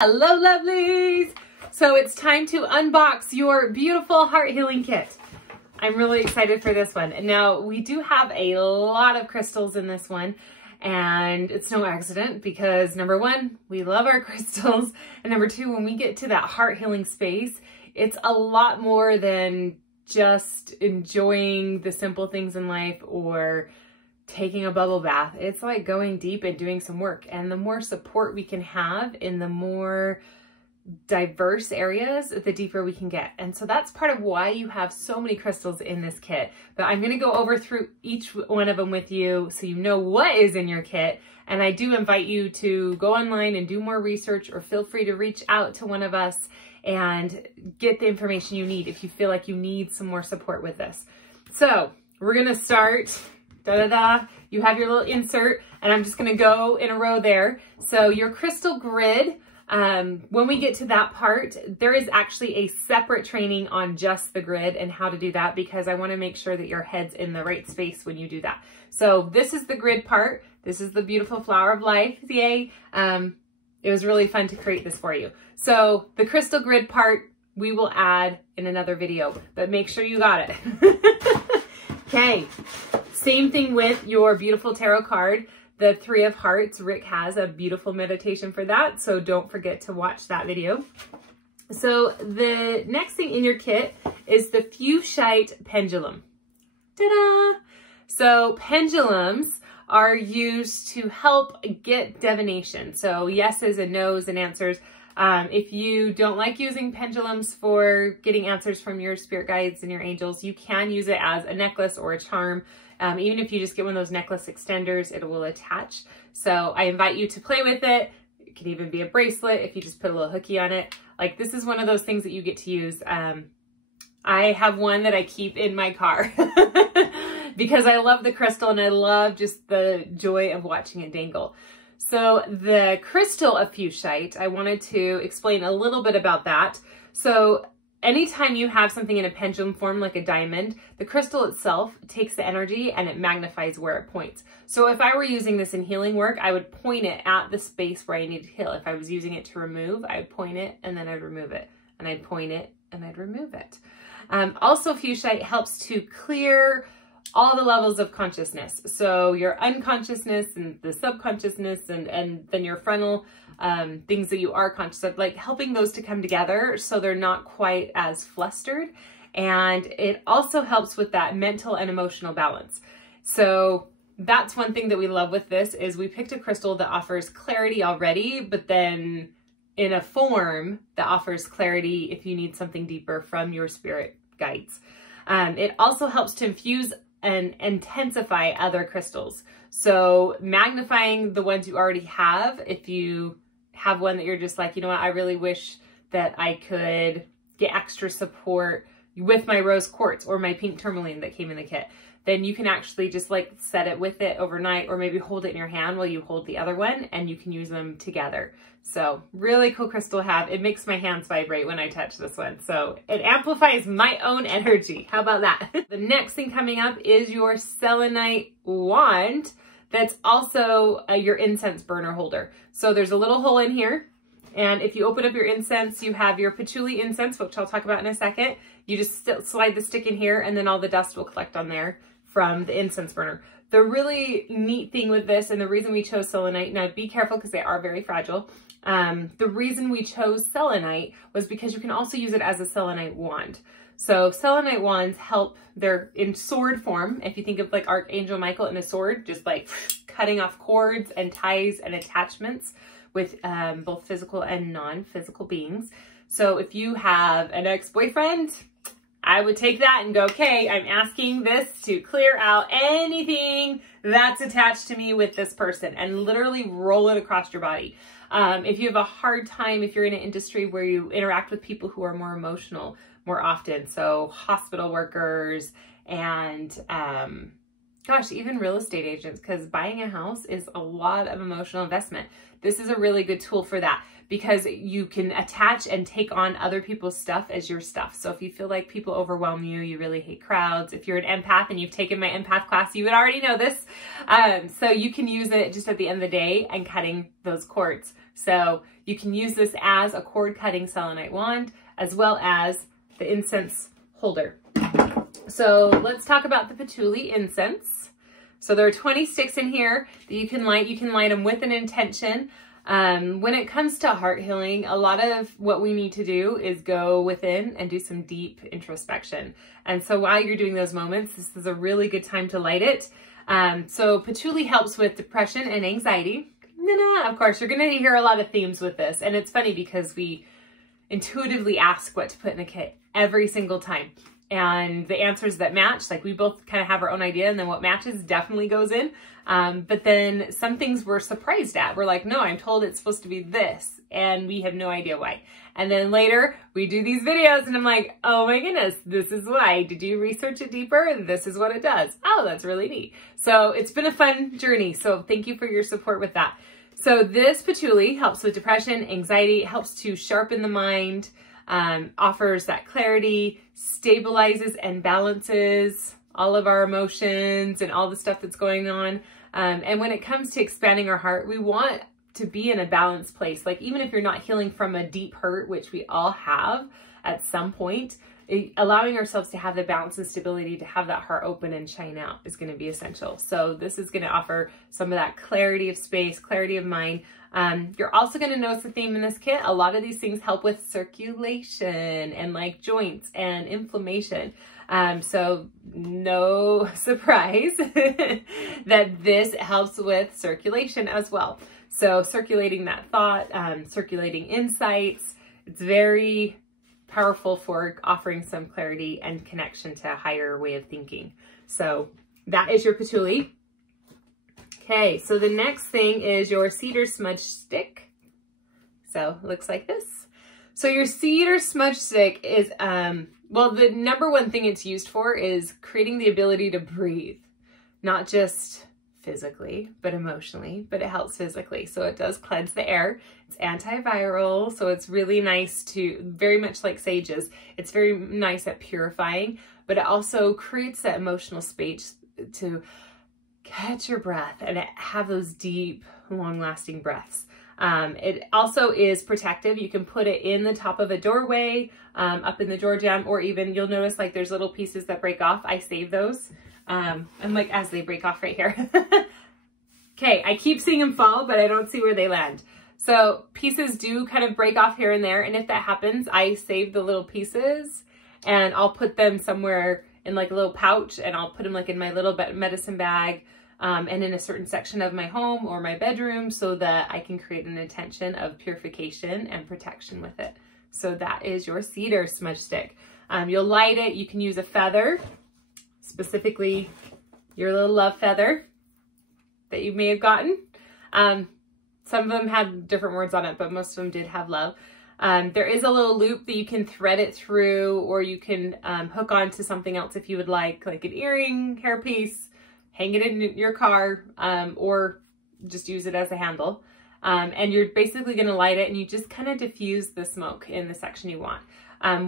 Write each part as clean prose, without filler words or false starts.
Hello lovelies! So it's time to unbox your beautiful heart healing kit. I'm really excited for this one. Now we do have a lot of crystals in this one and it's no accident because number one, we love our crystals, and number two, when we get to that heart healing space, it's a lot more than just enjoying the simple things in life or taking a bubble bath. It's like going deep and doing some work, and the more support we can have in the more diverse areas, the deeper we can get. And so that's part of why you have so many crystals in this kit. But I'm going to go over through each one of them with you so you know what is in your kit. And I do invite you to go online and do more research, or feel free to reach out to one of us and get the information you need if you feel like you need some more support with this. So we're going to start. You have your little insert, and I'm just going to go in a row there. So your crystal grid, when we get to that part, there is actually a separate training on just the grid and how to do that, because I want to make sure that your head's in the right space when you do that. So this is the grid part. This is the beautiful flower of life. Yay. It was really fun to create this for you. So the crystal grid part, we will add in another video, but make sure you got it. Okay. Same thing with your beautiful tarot card, the Three of Hearts. Rick has a beautiful meditation for that, so don't forget to watch that video. So the next thing in your kit is the Fuchsite Pendulum. Ta-da! So pendulums are used to help get divination. So yeses and nos and answers. If you don't like using pendulums for getting answers from your spirit guides and your angels, you can use it as a necklace or a charm. Even if you just get one of those necklace extenders, it will attach. So I invite you to play with it. It can even be a bracelet if you just put a little hooky on it. Like, this is one of those things that you get to use. I have one that I keep in my car because I love the crystal and I love just the joy of watching it dangle. So the crystal of Fuchsite, I wanted to explain a little bit about that. So anytime you have something in a pendulum form, like a diamond, the crystal itself takes the energy and it magnifies where it points. So if I were using this in healing work, I would point it at the space where I need to heal. If I was using it to remove, I'd point it and then I'd remove it. And I'd point it and I'd remove it. Also, Fuchsite helps to clear all the levels of consciousness. So your unconsciousness and the subconsciousness and then your frontal things that you are conscious of, like helping those to come together so they're not quite as flustered. And it also helps with that mental and emotional balance. So that's one thing that we love with this, is we picked a crystal that offers clarity already, but then in a form that offers clarity if you need something deeper from your spirit guides. It also helps to infuse and intensify other crystals. So magnifying the ones you already have. If you have one that you're just like, you know what, I really wish that I could get extra support with my rose quartz or my pink tourmaline that came in the kit, then you can actually just like set it with it overnight, or maybe hold it in your hand while you hold the other one, and you can use them together. So really cool crystal to have. It makes my hands vibrate when I touch this one. So it amplifies my own energy. How about that? The next thing coming up is your Selenite wand. That's also your incense burner holder. So there's a little hole in here. And if you open up your incense, you have your patchouli incense, which I'll talk about in a second. You just slide the stick in here, and then all the dust will collect on there from the incense burner. The really neat thing with this, and the reason we chose selenite, now be careful because they are very fragile. The reason we chose selenite was because you can also use it as a selenite wand. So selenite wands help, they're in sword form. If you think of like Archangel Michael in a sword, just like cutting off cords and ties and attachments with both physical and non-physical beings. So if you have an ex-boyfriend, I would take that and go, okay, I'm asking this to clear out anything that's attached to me with this person, and literally roll it across your body. If you have a hard time, if you're in an industry where you interact with people who are more emotional more often, so hospital workers and gosh, even real estate agents, because buying a house is a lot of emotional investment. This is a really good tool for that, because you can attach and take on other people's stuff as your stuff. So if you feel like people overwhelm you, you really hate crowds. If you're an empath and you've taken my empath class, you would already know this. So you can use it just at the end of the day and cutting those cords. So you can use this as a cord cutting selenite wand, as well as the incense holder. So let's talk about the patchouli incense. So there are 20 sticks in here that you can light. You can light them with an intention. When it comes to heart healing, a lot of what we need to do is go within and do some deep introspection. And so while you're doing those moments, this is a really good time to light it. So patchouli helps with depression and anxiety. Of course, you're going to hear a lot of themes with this. And it's funny because we intuitively ask what to put in a kit every single time. And the answers that match, like we both kind of have our own idea, and then what matches definitely goes in. But then some things we're surprised at. We're like, no, I'm told it's supposed to be this, and we have no idea why. And then later we do these videos and I'm like, oh my goodness, this is why. Did you research it deeper? This is what it does. Oh, that's really neat. So it's been a fun journey. So thank you for your support with that. So this patchouli helps with depression, anxiety, helps to sharpen the mind, offers that clarity, stabilizes and balances all of our emotions and all the stuff that's going on. And when it comes to expanding our heart, we want to be in a balanced place. Like even if you're not healing from a deep hurt, which we all have at some point, allowing ourselves to have the balance and stability to have that heart open and shine out is going to be essential. So this is going to offer some of that clarity of space, clarity of mind. You're also going to notice the theme in this kit. A lot of these things help with circulation and like joints and inflammation. So no surprise that this helps with circulation as well. So circulating that thought, circulating insights, it's very powerful for offering some clarity and connection to a higher way of thinking. So that is your patchouli. Okay, so the next thing is your Cedar Smudge stick. So it looks like this. So your Cedar Smudge stick is, well, the number one thing it's used for is creating the ability to breathe, not just physically, but emotionally, but it helps physically. So it does cleanse the air. It's antiviral. So it's really nice to, very much like sages, it's very nice at purifying, but it also creates that emotional space to catch your breath and have those deep, long-lasting breaths. It also is protective. You can put it in the top of a doorway, up in the door jamb, or even you'll notice like there's little pieces that break off. I save those. I'm like, as they break off right here. Okay, I keep seeing them fall, but I don't see where they land. So pieces do kind of break off here and there. And if that happens, I save the little pieces and I'll put them somewhere in like a little pouch, and I'll put them like in my little medicine bag, and in a certain section of my home or my bedroom, so that I can create an intention of purification and protection with it. So that is your Cedar Smudge stick. You'll light it. You can use a feather, specifically your little love feather that you may have gotten. Some of them had different words on it, but most of them did have love. There is a little loop that you can thread it through, or you can hook onto something else if you would like an earring, hairpiece, hang it in your car, or just use it as a handle. And you're basically going to light it, and you just kind of diffuse the smoke in the section you want.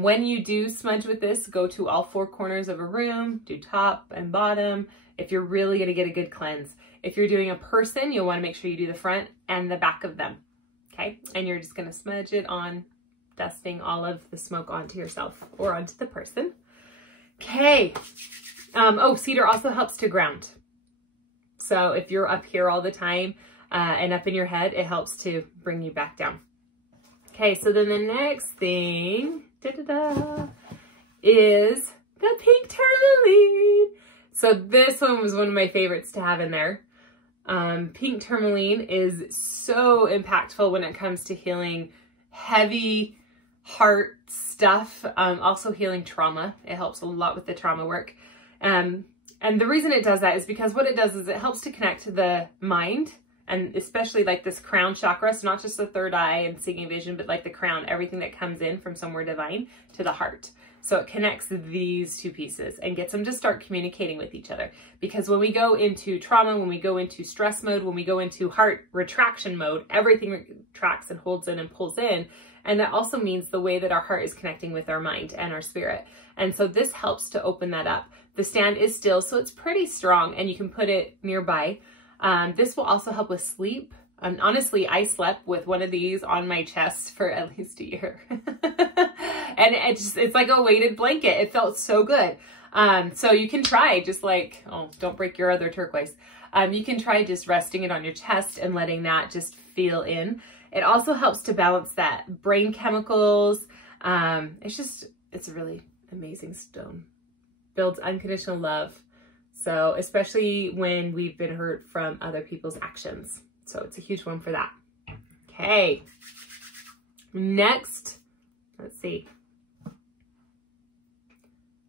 When you do smudge with this, go to all four corners of a room, do top and bottom, if you're really going to get a good cleanse. If you're doing a person, you'll want to make sure you do the front and the back of them. Okay, and you're just going to smudge it on, dusting all of the smoke onto yourself or onto the person. Okay. Oh, cedar also helps to ground. So if you're up here all the time and up in your head, it helps to bring you back down. Okay, so then the next thing is the pink tourmaline. So this one was one of my favorites to have in there. Pink tourmaline is so impactful when it comes to healing heavy heart stuff, also healing trauma. It helps a lot with the trauma work. And the reason it does that is because what it does is it helps to connect to the mind, and especially like this crown chakra, so not just the third eye and seeing vision, but like the crown, everything that comes in from somewhere divine to the heart. So it connects these two pieces and gets them to start communicating with each other. Because when we go into trauma, when we go into stress mode, when we go into heart retraction mode, everything retracts and holds in and pulls in. And that also means the way that our heart is connecting with our mind and our spirit. And so this helps to open that up. The stand is still, so it's pretty strong, and you can put it nearby. This will also help with sleep. And honestly, I slept with one of these on my chest for at least a year. And it's like a weighted blanket. It felt so good. So you can try just like, oh, don't break your other turquoise. You can try just resting it on your chest and letting that just feel in. It also helps to balance that brain chemicals. It's a really amazing stone. Builds unconditional love. So especially when we've been hurt from other people's actions. So it's a huge one for that. Okay. Next, let's see.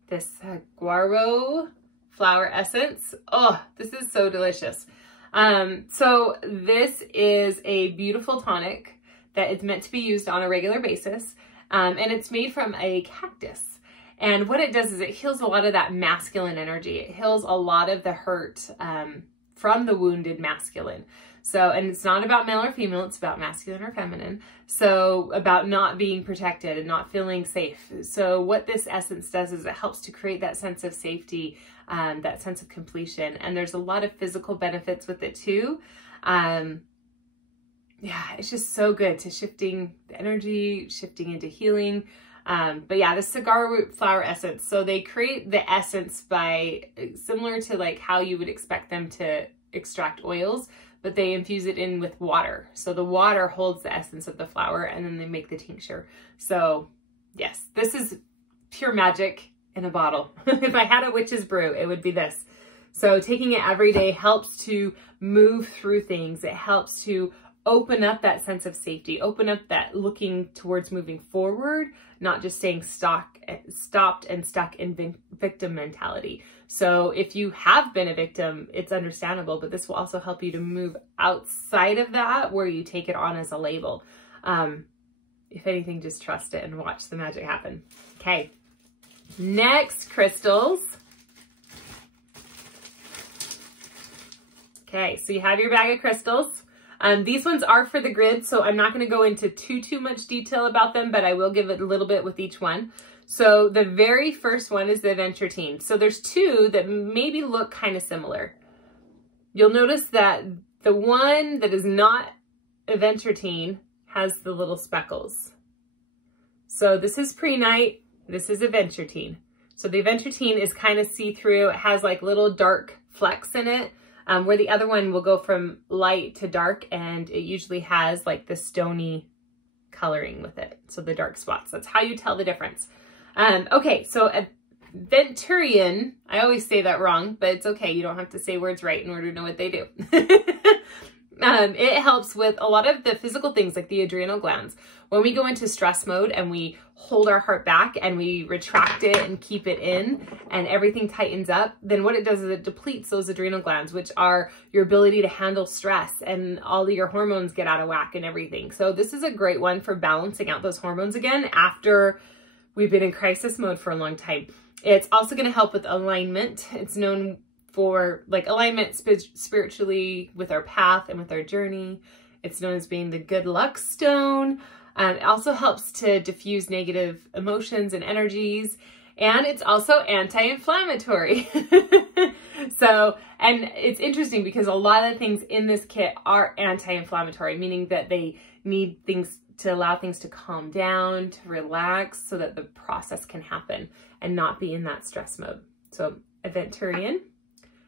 This Saguaro flower essence. Oh, this is so delicious. So this is a beautiful tonic that is meant to be used on a regular basis. And it's made from a cactus. And what it does is it heals a lot of that masculine energy. It heals a lot of the hurt from the wounded masculine. So, and it's not about male or female, it's about masculine or feminine. So about not being protected and not feeling safe. So what this essence does is it helps to create that sense of safety, that sense of completion. And there's a lot of physical benefits with it too. Yeah, it's just so good to shifting the energy, shifting into healing. But yeah, the cigar root flower essence. So they create the essence by similar to like how you would expect them to extract oils, but they infuse it in with water. So the water holds the essence of the flower and then they make the tincture. So yes, this is pure magic in a bottle. If I had a witch's brew, it would be this. So taking it every day helps to move through things. It helps to open up that sense of safety, open up that looking towards moving forward, not just staying stopped and stuck in victim mentality. So if you have been a victim, it's understandable, but this will also help you to move outside of that where you take it on as a label. If anything, just trust it and watch the magic happen. Okay, next crystals. Okay, so you have your bag of crystals. These ones are for the grid, so I'm not going to go into too much detail about them, but I will give it a little bit with each one. So the very first one is the Aventurine. So there's two that maybe look kind of similar. You'll notice that the one that is not Aventurine has the little speckles. So this is Prehnite, this is Aventurine. So the Aventurine is kind of see-through. It has like little dark flecks in it. Where the other one will go from light to dark, and it usually has like the stony coloring with it. So the dark spots, that's how you tell the difference. Okay, so Aventurine, I always say that wrong, but it's okay. You don't have to say words right in order to know what they do. It helps with a lot of the physical things like the adrenal glands. When we go into stress mode and we hold our heart back and we retract it and keep it in and everything tightens up, then what it does is it depletes those adrenal glands, which are your ability to handle stress, and all of your hormones get out of whack and everything. So this is a great one for balancing out those hormones again after we've been in crisis mode for a long time. It's also going to help with alignment. It's known for like alignment spiritually with our path and with our journey. It's known as being the good luck stone. It also helps to diffuse negative emotions and energies, and it's also anti-inflammatory. So, and it's interesting because a lot of the things in this kit are anti-inflammatory, meaning that they need things to allow things to calm down, to relax, so that the process can happen and not be in that stress mode. So Aventurine.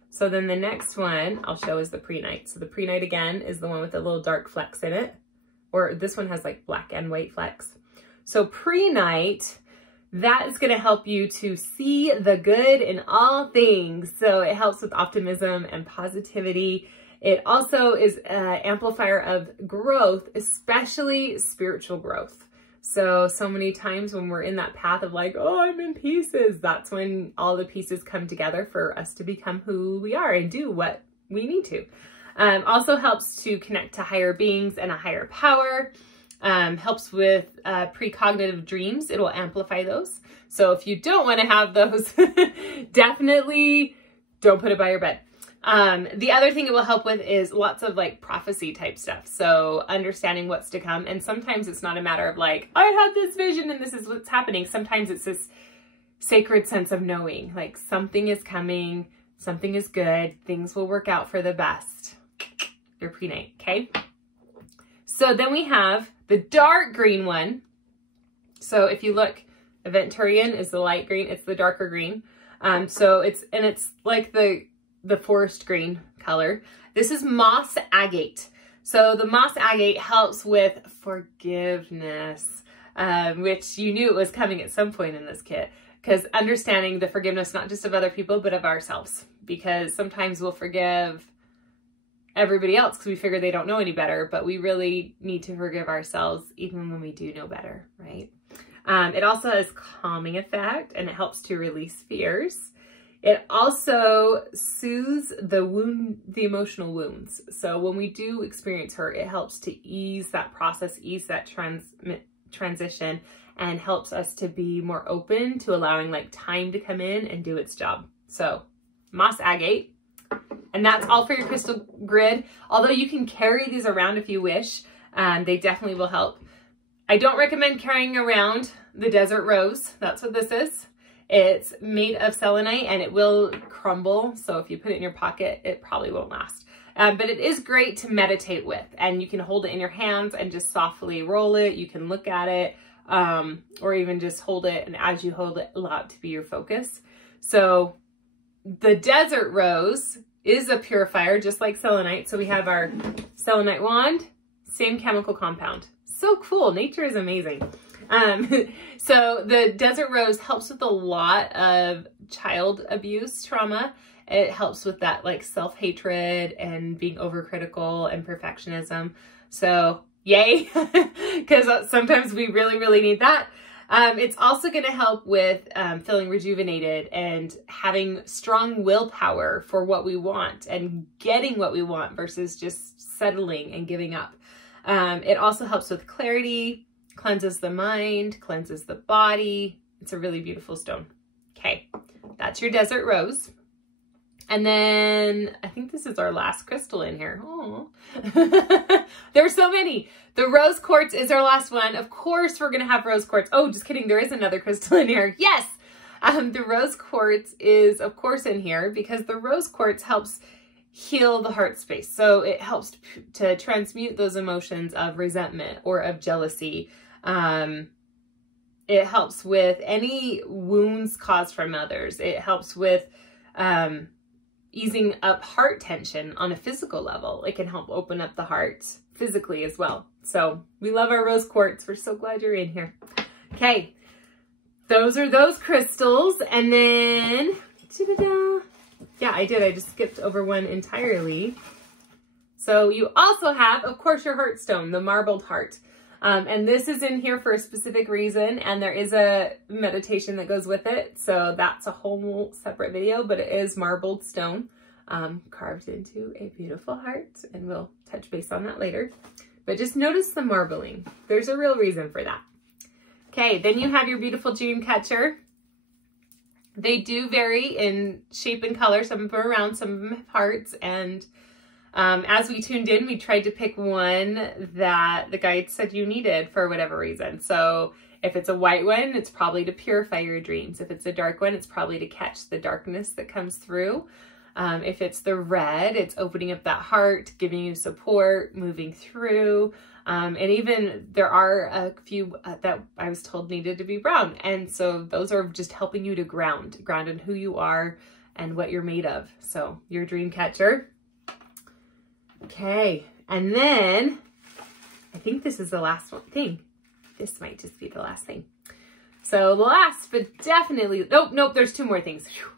So then the next one I'll show is the Prehnite. So the Prehnite again is the one with the little dark flecks in it, or this one has like black and white flecks. So Prehnite, that is going to help you to see the good in all things. So it helps with optimism and positivity. It also is an amplifier of growth, especially spiritual growth. So many times when we're in that path of like, oh, I'm in pieces, that's when all the pieces come together for us to become who we are and do what we need to. Also helps to connect to higher beings and a higher power. Helps with precognitive dreams. It will amplify those. So if you don't want to have those, definitely don't put it by your bed. The other thing it will help with is lots of like prophecy type stuff. So understanding what's to come. And sometimes it's not a matter of like, I had this vision and this is what's happening. Sometimes it's this sacred sense of knowing like something is coming, something is good, things will work out for the best. Your Prehnite, okay? So then we have the dark green one. So if you look, Aventurine is the light green. It's the darker green. So it's like the forest green color. This is Moss Agate. So the Moss Agate helps with forgiveness, which you knew it was coming at some point in this kit, because understanding the forgiveness, not just of other people, but of ourselves, because sometimes we'll forgive everybody else because we figure they don't know any better, but we really need to forgive ourselves even when we do know better, right? It also has calming effect, and it helps to release fears. It also soothes the emotional wounds. So when we do experience hurt, it helps to ease that process, ease that transition, and helps us to be more open to allowing like time to come in and do its job. So Moss Agate, and that's all for your crystal grid. Although you can carry these around if you wish, they definitely will help. I don't recommend carrying around the Desert Rose. That's what this is. It's made of selenite and it will crumble. So if you put it in your pocket, it probably won't last. But it is great to meditate with, and you can hold it in your hands and just softly roll it. You can look at it, or even just hold it. And as you hold it, allow it to be your focus. So the Desert Rose is a purifier, just like selenite. So we have our selenite wand, same chemical compound. So cool. Nature is amazing. So the Desert Rose helps with a lot of child abuse trauma. It helps with that like self-hatred and being overcritical and perfectionism. So yay, because sometimes we really, really need that. It's also going to help with feeling rejuvenated and having strong willpower for what we want and getting what we want versus just settling and giving up. It also helps with clarity, cleanses the mind, cleanses the body. It's a really beautiful stone. Okay, that's your Desert Rose. And then I think this is our last crystal in here. Oh, there are so many. The Rose Quartz is our last one. Of course, we're going to have Rose Quartz. Oh, just kidding. There is another crystal in here. Yes. The Rose Quartz is, of course, in here because the Rose Quartz helps heal the heart space. So it helps to transmute those emotions of resentment or of jealousy. It helps with any wounds caused from others. It helps with easing up heart tension on a physical level. It can help open up the heart physically as well. So we love our Rose Quartz. We're so glad you're in here. Okay, those are those crystals. And then, ta-da-da. Yeah, I did. I just skipped over one entirely. So you also have, of course, your heartstone, the marbled heart. And this is in here for a specific reason, and there is a meditation that goes with it. So that's a whole separate video, but it is marbled stone carved into a beautiful heart, and we'll touch base on that later. But just notice the marbling. There's a real reason for that. Okay, then you have your beautiful dream catcher. They do vary in shape and color. Some of them are round, some of them have hearts, and as we tuned in, we tried to pick one that the guide said you needed for whatever reason. So if it's a white one, it's probably to purify your dreams. If it's a dark one, it's probably to catch the darkness that comes through. If it's the red, it's opening up that heart, giving you support, moving through. And even there are a few that I was told needed to be brown. And so those are just helping you to ground in who you are and what you're made of. So your dream catcher. Okay, and then I think this is the last one thing. This might just be the last thing. So last, but definitely, nope, there's two more things. Whew.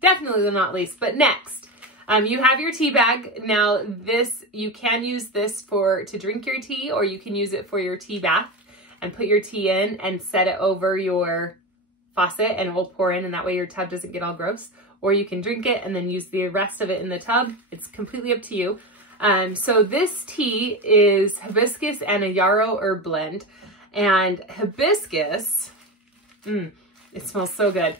Definitely not least, but next, you have your tea bag. Now this, you can use this to drink your tea, or you can use it for your tea bath and put your tea in and set it over your faucet and it will pour in, and that way your tub doesn't get all gross. Or you can drink it and then use the rest of it in the tub. It's completely up to you. So this tea is hibiscus and a yarrow herb blend. And hibiscus, it smells so good.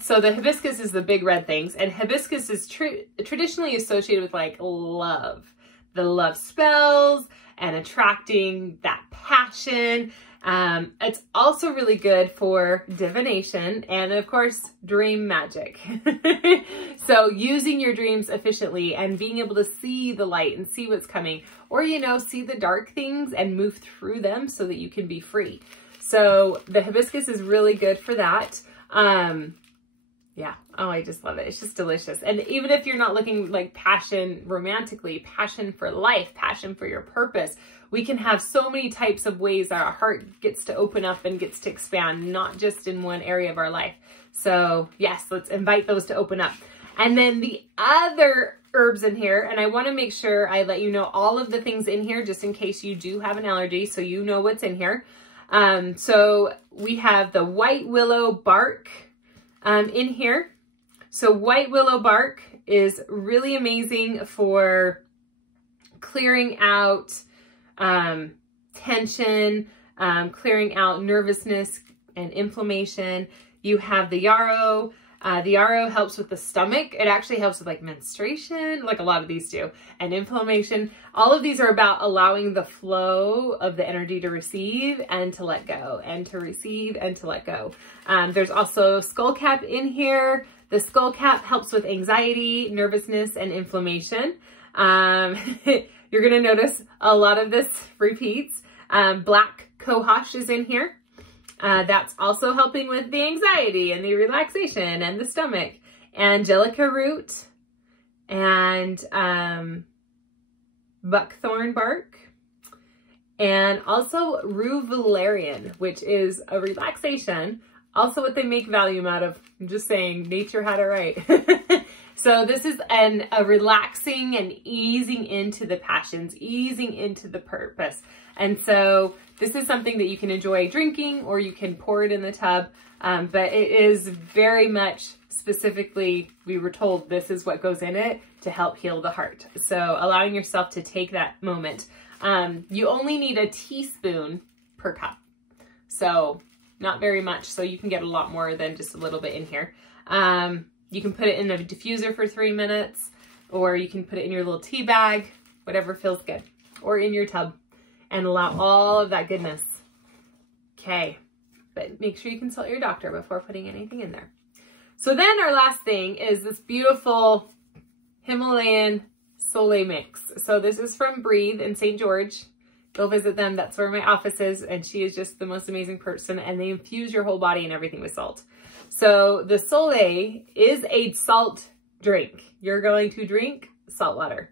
So the hibiscus is the big red things, and hibiscus is traditionally associated with like love, the love spells and attracting that passion. It's also really good for divination and of course, dream magic. So using your dreams efficiently and being able to see the light and see what's coming, or, you know, see the dark things and move through them so that you can be free. So the hibiscus is really good for that. Yeah. Oh, I just love it. It's just delicious. And even if you're not looking like passion romantically, passion for life, passion for your purpose, we can have so many types of ways that our heart gets to open up and gets to expand, not just in one area of our life. So yes, let's invite those to open up. And then the other herbs in here, and I want to make sure I let you know all of the things in here just in case you do have an allergy, so you know what's in here. So we have the white willow bark in here. So white willow bark is really amazing for clearing out tension, clearing out nervousness and inflammation. You have the yarrow. The yarrow helps with the stomach. It actually helps with like menstruation, like a lot of these do, and inflammation. All of these are about allowing the flow of the energy to receive and to let go, and to receive and to let go. There's also skullcap in here. The skullcap helps with anxiety, nervousness, and inflammation. You're going to notice a lot of this repeats. Black cohosh is in here. That's also helping with the anxiety and the relaxation and the stomach. Angelica root and buckthorn bark. And also rue valerian, which is a relaxation. Also what they make Valium out of. I'm just saying, nature had it right. So this is a relaxing and easing into the passions, easing into the purpose. And so this is something that you can enjoy drinking, or you can pour it in the tub. But it is very much specifically, we were told this is what goes in it to help heal the heart. So allowing yourself to take that moment. You only need a teaspoon per cup. So not very much. So you can get a lot more than just a little bit in here. You can put it in a diffuser for 3 minutes, or you can put it in your little tea bag, whatever feels good, or in your tub, and allow all of that goodness. Okay, but make sure you consult your doctor before putting anything in there. So then our last thing is this beautiful Himalayan Soleil mix. So this is from Breathe in St. George. Go visit them. That's where my office is, and she is just the most amazing person, and they infuse your whole body and everything with salt. So the Soleil is a salt drink. You're going to drink salt water.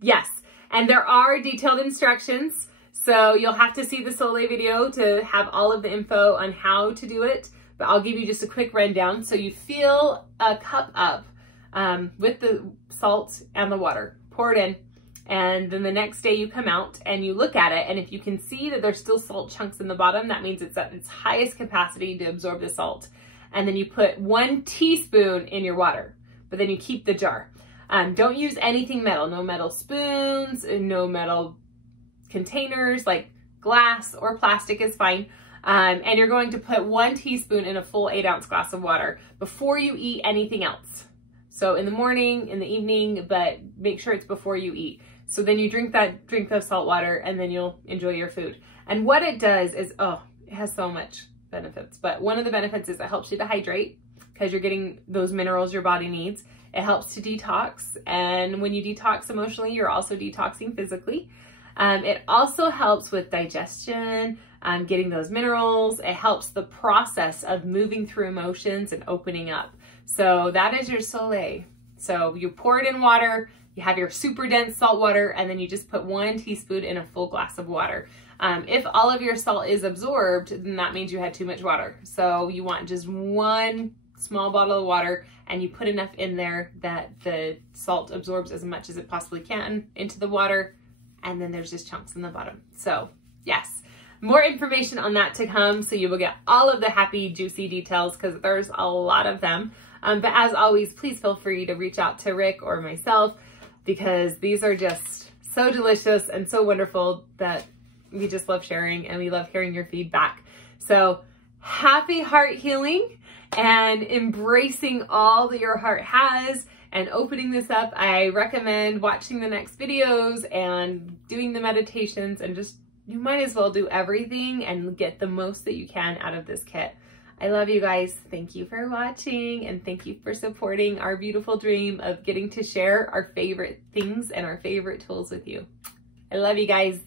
Yes. And there are detailed instructions. So you'll have to see the Soleil video to have all of the info on how to do it. But I'll give you just a quick rundown. So you fill a cup up with the salt and the water. Pour it in. And then the next day you come out and you look at it, and if you can see that there's still salt chunks in the bottom, that means it's at its highest capacity to absorb the salt. And then you put 1 teaspoon in your water, but then you keep the jar. Don't use anything metal, no metal spoons, no metal containers, like glass or plastic is fine. And you're going to put 1 teaspoon in a full 8-ounce glass of water before you eat anything else. So in the morning, in the evening, but make sure it's before you eat. So then you drink of salt water, and then you'll enjoy your food. And what it does is, oh, it has so much benefits. But one of the benefits is it helps you to hydrate because you're getting those minerals your body needs. It helps to detox. And when you detox emotionally, you're also detoxing physically. It also helps with digestion, getting those minerals. It helps the process of moving through emotions and opening up. So that is your Soleil. So you pour it in water, you have your super dense salt water, and then you just put 1 teaspoon in a full glass of water. If all of your salt is absorbed, then that means you had too much water. So you want just 1 small bottle of water, and you put enough in there that the salt absorbs as much as it possibly can into the water, and then there's just chunks in the bottom. So yes, more information on that to come, so you will get all of the happy, juicy details, because there's a lot of them. But as always, please feel free to reach out to Rick or myself, because these are just so delicious and so wonderful that we just love sharing, and we love hearing your feedback. So happy heart healing and embracing all that your heart has and opening this up. I recommend watching the next videos and doing the meditations and just you might as well do everything and get the most that you can out of this kit. I love you guys. Thank you for watching, and thank you for supporting our beautiful dream of getting to share our favorite things and our favorite tools with you. I love you guys.